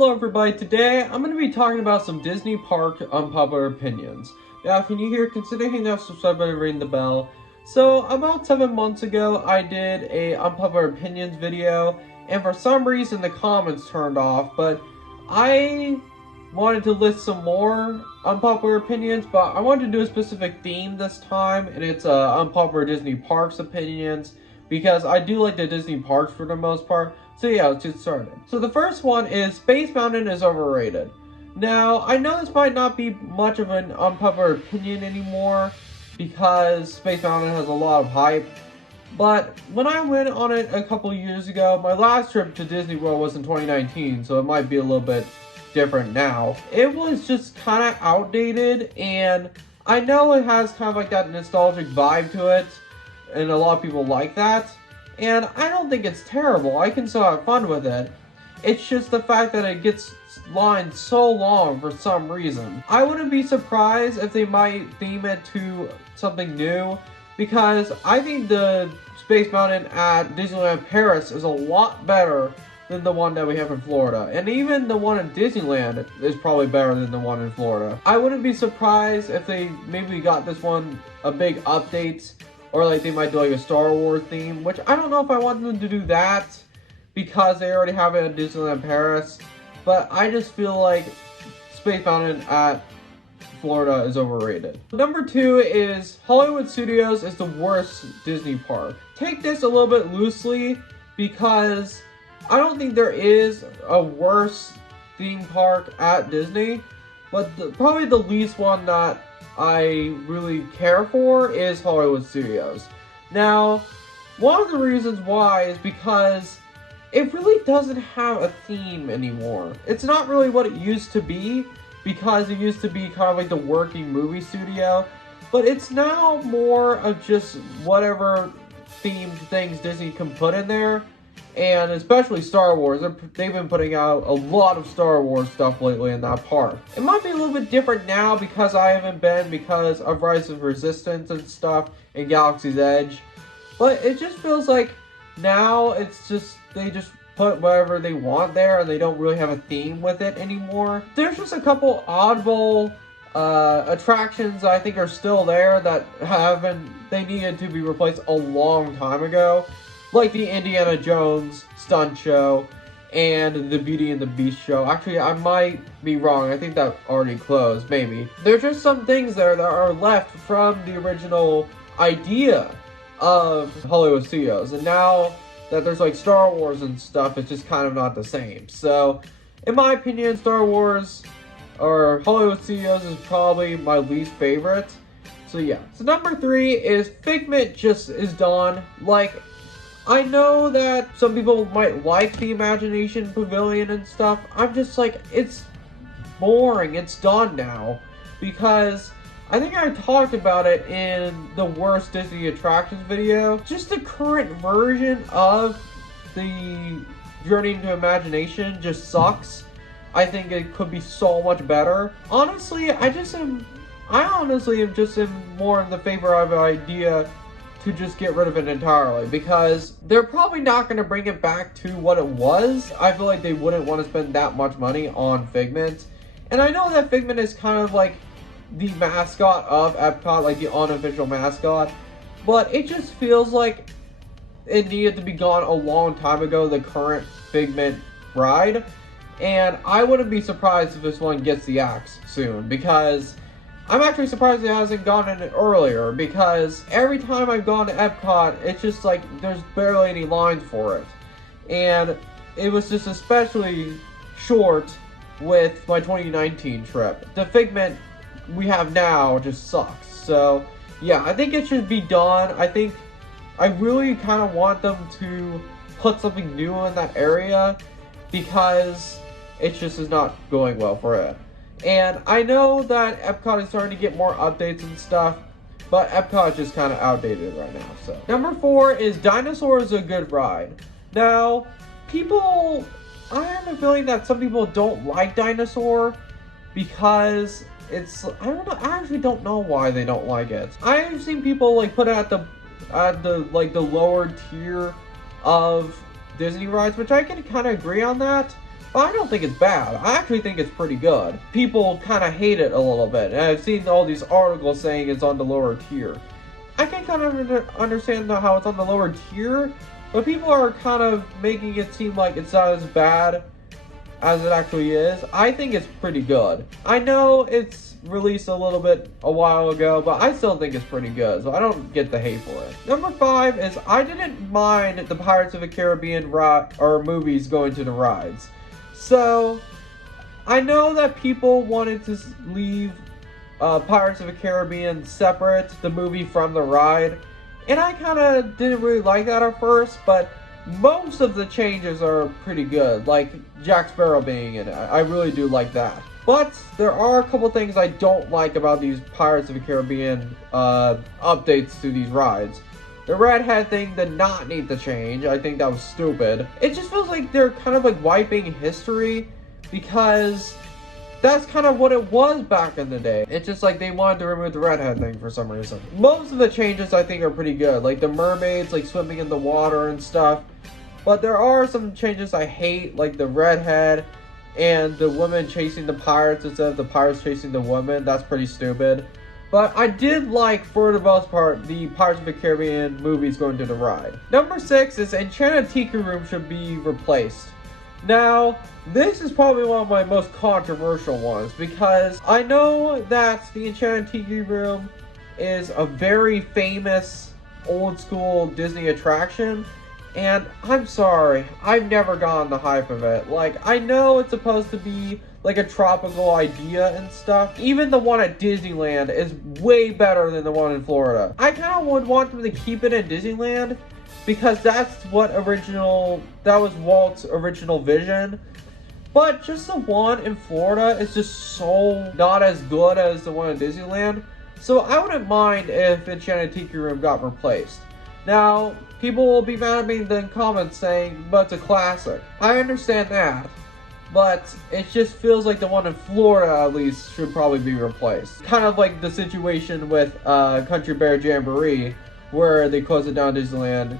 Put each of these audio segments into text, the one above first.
Hello everybody, today I'm going to be talking about some Disney Park unpopular opinions. Now if you're new here, consider hitting that subscribe button and ring the bell. So about 7 months ago, I did a unpopular opinions video, and for some reason the comments turned off, but I wanted to list some more unpopular opinions, but I wanted to do a specific theme this time, and it's unpopular Disney Parks opinions, because I do like the Disney Parks for the most part. So yeah, let's get started. So the first one is Space Mountain is overrated. Now, I know this might not be much of an unpopular opinion anymore because Space Mountain has a lot of hype, but when I went on it a couple years ago, my last trip to Disney World was in 2019, so it might be a little bit different now. It was just kind of outdated, and I know it has kind of like that nostalgic vibe to it, and a lot of people like that. And I don't think it's terrible. I can still have fun with it. It's just the fact that it gets lined so long for some reason. I wouldn't be surprised if they might theme it to something new, because I think the Space Mountain at Disneyland Paris is a lot better than the one that we have in Florida. And even the one in Disneyland is probably better than the one in Florida. I wouldn't be surprised if they maybe got this one a big update, or like they might do like a Star Wars theme, which I don't know if I want them to do that because they already have it in Disneyland Paris. But I just feel like Space Mountain at Florida is overrated. Number 2 is Hollywood Studios is the worst Disney park. Take this a little bit loosely because I don't think there is a worse theme park at Disney, but probably the least one that I really care for is Hollywood Studios. Now, one of the reasons why is because it really doesn't have a theme anymore. It's not really what it used to be, because it used to be kind of like the working movie studio, but it's now more of just whatever themed things Disney can put in there. And especially Star Wars, they've been putting out a lot of Star Wars stuff lately in that park. It might be a little bit different now because I haven't been, because of Rise of Resistance and stuff and Galaxy's Edge. But it just feels like now it's just, they just put whatever they want there and they don't really have a theme with it anymore. There's just a couple oddball attractions I think are still there that they needed to be replaced a long time ago. Like the Indiana Jones stunt show and the Beauty and the Beast show. Actually, I might be wrong. I think that already closed, maybe. There's just some things there that are left from the original idea of Hollywood Studios. And now that there's like Star Wars and stuff, it's just kind of not the same. So, in my opinion, Star Wars or Hollywood Studios is probably my least favorite. So yeah. So number 3 is Figment just is done. Like, I know that some people might like the Imagination Pavilion and stuff. I'm just like, it's boring. It's done now. Because I think I talked about it in the worst Disney attractions video. Just the current version of the Journey into Imagination just sucks. I think it could be so much better. Honestly, I honestly am just more in the favor of an idea to just get rid of it entirely, because they're probably not going to bring it back to what it was. I feel like they wouldn't want to spend that much money on Figment. And I know that Figment is kind of like the mascot of Epcot, like the unofficial mascot, but it just feels like it needed to be gone a long time ago, the current Figment ride. And I wouldn't be surprised if this one gets the axe soon, because I'm actually surprised it hasn't gone in earlier, because every time I've gone to Epcot, it's just like there's barely any lines for it. And it was just especially short with my 2019 trip. The Figment we have now just sucks. So yeah, I think it should be done. I really kind of want them to put something new in that area, because it just is not going well for it. And I know that Epcot is starting to get more updates and stuff, but Epcot is just kind of outdated right now. So number 4 is Dinosaurs is a good ride. Now, I have a feeling that some people don't like Dinosaur because I don't know, I actually don't know why they don't like it. I've seen people like put it at the lower tier of Disney rides, which I can kind of agree on that. but I don't think it's bad. I actually think it's pretty good. People kind of hate it a little bit, and I've seen all these articles saying it's on the lower tier. I can kind of understand how it's on the lower tier, but people are kind of making it seem like it's not as bad as it actually is. I think it's pretty good. I know it's released a little bit a while ago, but I still think it's pretty good, so I don't get the hate for it. Number 5 is I didn't mind the Pirates of the Caribbean movies going to the rides. So I know that people wanted to leave Pirates of the Caribbean separate, the movie from the ride, and I kind of didn't really like that at first, but most of the changes are pretty good, like Jack Sparrow being in it. I really do like that. But there are a couple things I don't like about these Pirates of the Caribbean updates to these rides. The redhead thing did not need to change. I think that was stupid. It just feels like they're kind of like wiping history, because that's kind of what it was back in the day. It's just like they wanted to remove the redhead thing for some reason. Most of the changes I think are pretty good, like the mermaids like swimming in the water and stuff. But there are some changes I hate, like the redhead and the woman chasing the pirates instead of the pirates chasing the woman. That's pretty stupid. But I did like, for the most part, the Pirates of the Caribbean movies going to the ride. Number 6 is Enchanted Tiki Room should be replaced. Now, this is probably one of my most controversial ones, because I know that the Enchanted Tiki Room is a very famous old school Disney attraction, and I'm sorry, I've never gotten the hype of it. Like, I know it's supposed to be like a tropical idea and stuff. Even the one at Disneyland is way better than the one in Florida. I kind of would want them to keep it in Disneyland, because that was Walt's original vision. But just the one in Florida is just so not as good as the one in Disneyland. So I wouldn't mind if Enchanted Tiki Room got replaced. Now, people will be mad at me in the comments saying, but it's a classic. I understand that, but it just feels like the one in Florida, at least, should probably be replaced. Kind of like the situation with Country Bear Jamboree, where they closed it down at Disneyland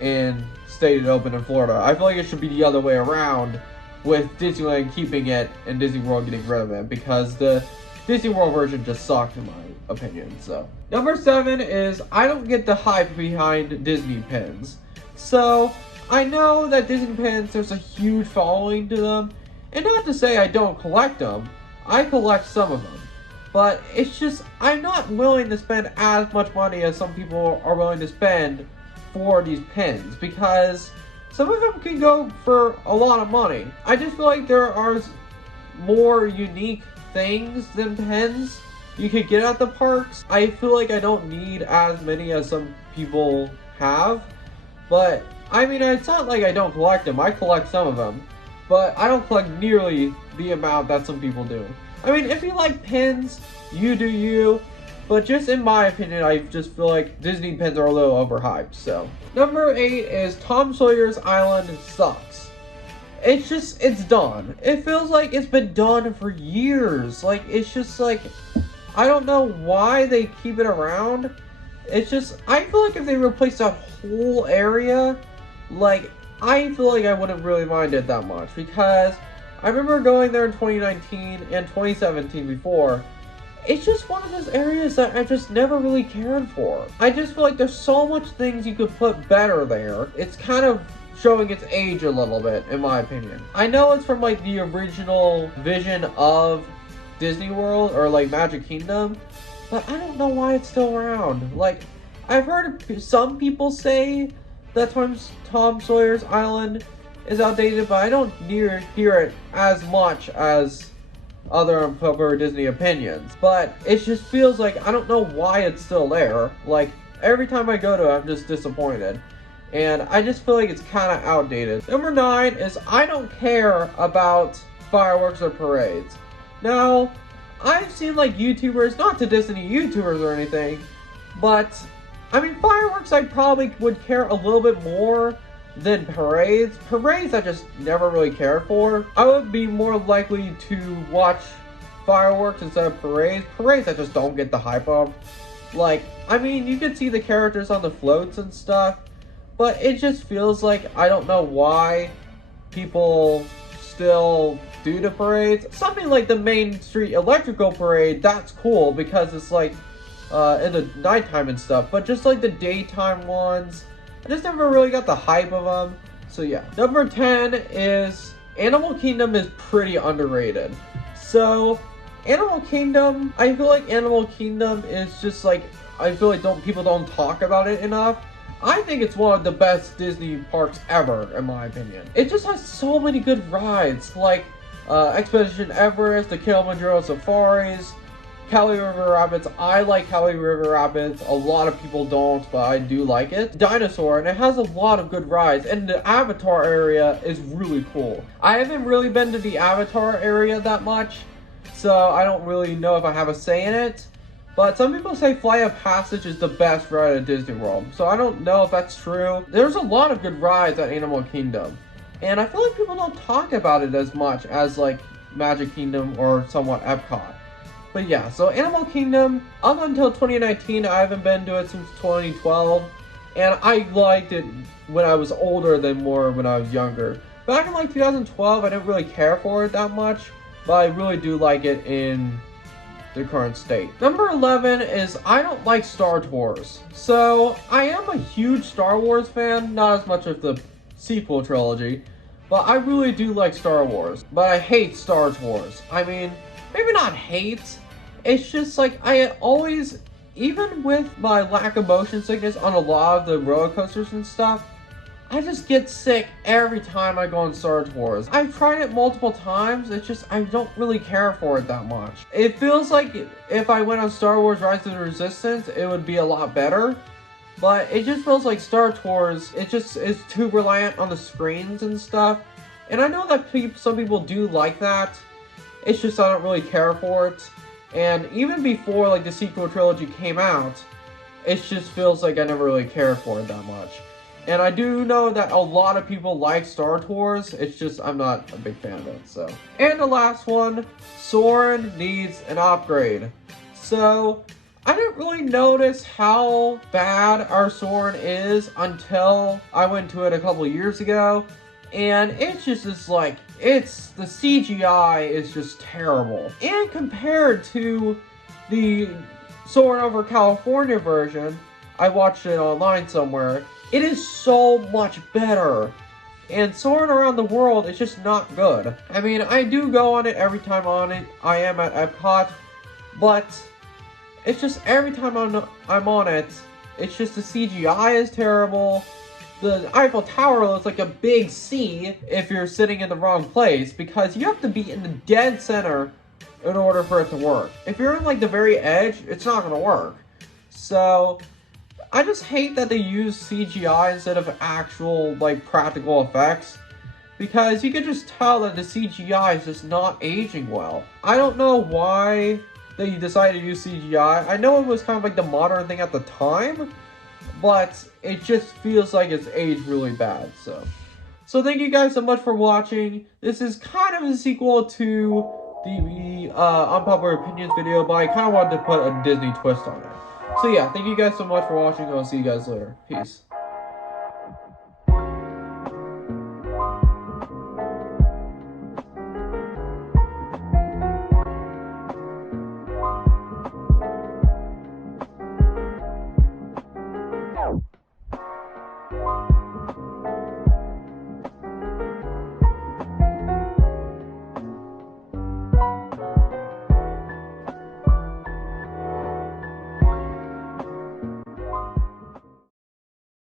and stayed it open in Florida. I feel like it should be the other way around, with Disneyland keeping it and Disney World getting rid of it, because the Disney World version just sucked in my opinion. So number 7 is I don't get the hype behind Disney pins. So I know that Disney pins, there's a huge following to them, and not to say I don't collect them. I collect some of them, but it's just I'm not willing to spend as much money as some people are willing to spend for these pins, because some of them can go for a lot of money. I just feel like there are more unique things than pins you could get at the parks. I feel like I don't need as many as some people have, but I mean, it's not like I don't collect them. I collect some of them, but I don't collect nearly the amount that some people do. I mean, if you like pins, you do you. But just in my opinion, I just feel like Disney pins are a little overhyped, so. Number 8 is Tom Sawyer's Island sucks. It's done. It feels like it's been done for years. Like, it's just like, I don't know why they keep it around. It's just, I feel like if they replaced that whole area, like, I feel like I wouldn't really mind it that much. Because I remember going there in 2019 and 2017 before. It's just one of those areas that I just never really cared for. I just feel like there's so much things you could put better there. It's kind of showing its age a little bit, in my opinion. I know it's from like the original vision of Disney World or like Magic Kingdom, but I don't know why it's still around. Like, I've heard some people say that Tom Sawyer's Island is outdated, but I don't hear it as much as other unpopular Disney opinions. But it just feels like I don't know why it's still there. Like, every time I go to it, I'm just disappointed. And I just feel like it's kind of outdated. Number 9 is I don't care about fireworks or parades. Now, I've seen like YouTubers, not to diss any YouTubers or anything, but I mean, fireworks I probably would care a little bit more than parades. Parades I just never really cared for. I would be more likely to watch fireworks instead of parades. Parades I just don't get the hype of. Like, I mean, you can see the characters on the floats and stuff, but it just feels like I don't know why people still do the parades. Something like the Main Street Electrical Parade, that's cool because it's like in the nighttime and stuff. But just like the daytime ones, I just never really got the hype of them. So yeah. Number 10 is Animal Kingdom is pretty underrated. So Animal Kingdom, I feel like Animal Kingdom is just like, I feel like people don't talk about it enough. I think it's one of the best Disney parks ever, in my opinion. It just has so many good rides, like Expedition Everest, the Kilimanjaro Safaris, Cali River Rapids. I like Cali River Rapids. A lot of people don't, but I do like it. Dinosaur, and it has a lot of good rides, and the Avatar area is really cool. I haven't really been to the Avatar area that much, so I don't really know if I have a say in it. But some people say Flight of Passage is the best ride at Disney World, so I don't know if that's true. There's a lot of good rides at Animal Kingdom, and I feel like people don't talk about it as much as like Magic Kingdom or somewhat Epcot. But yeah, so Animal Kingdom, up until 2019, I haven't been to it since 2012, and I liked it when I was older than more when I was younger. Back in like 2012, I didn't really care for it that much, but I really do like it in the current state. Number 11 is I don't like Star Tours. So I am a huge Star Wars fan, not as much of the sequel trilogy, but I really do like Star Wars. But I hate Star Tours. I mean, maybe not hate, it's just like I always, even with my lack of motion sickness on a lot of the roller coasters and stuff, I just get sick every time I go on Star Tours. I've tried it multiple times, it's just I don't really care for it that much. It feels like if I went on Star Wars Rise of the Resistance, it would be a lot better. But it just feels like Star Tours, it just is too reliant on the screens and stuff. And I know that some people do like that. It's just I don't really care for it. And even before like the sequel trilogy came out, it just feels like I never really cared for it that much. And I do know that a lot of people like Star Tours, it's just I'm not a big fan of it, so. And the last one, Soarin' needs an upgrade. So, I didn't really notice how bad our Soarin' is until I went to it a couple years ago. And it's just like, the CGI is just terrible. And compared to the Soarin' over California version, I watched it online somewhere, it is so much better. And Soarin' Around the World is just not good. I mean, I do go on it every time I am at Epcot, but it's just every time I'm on it, it's just the CGI is terrible. The Eiffel Tower looks like a big C if you're sitting in the wrong place, because you have to be in the dead center in order for it to work. If you're in like the very edge, it's not gonna work. So I just hate that they use CGI instead of actual, like, practical effects, because you can just tell that the CGI is just not aging well. I don't know why they decided to use CGI. I know it was kind of like the modern thing at the time, but it just feels like it's aged really bad, so. So thank you guys so much for watching. This is kind of a sequel to the Unpopular Opinions video, but I kind of wanted to put a Disney twist on it. So yeah, thank you guys so much for watching. I'll see you guys later. Peace.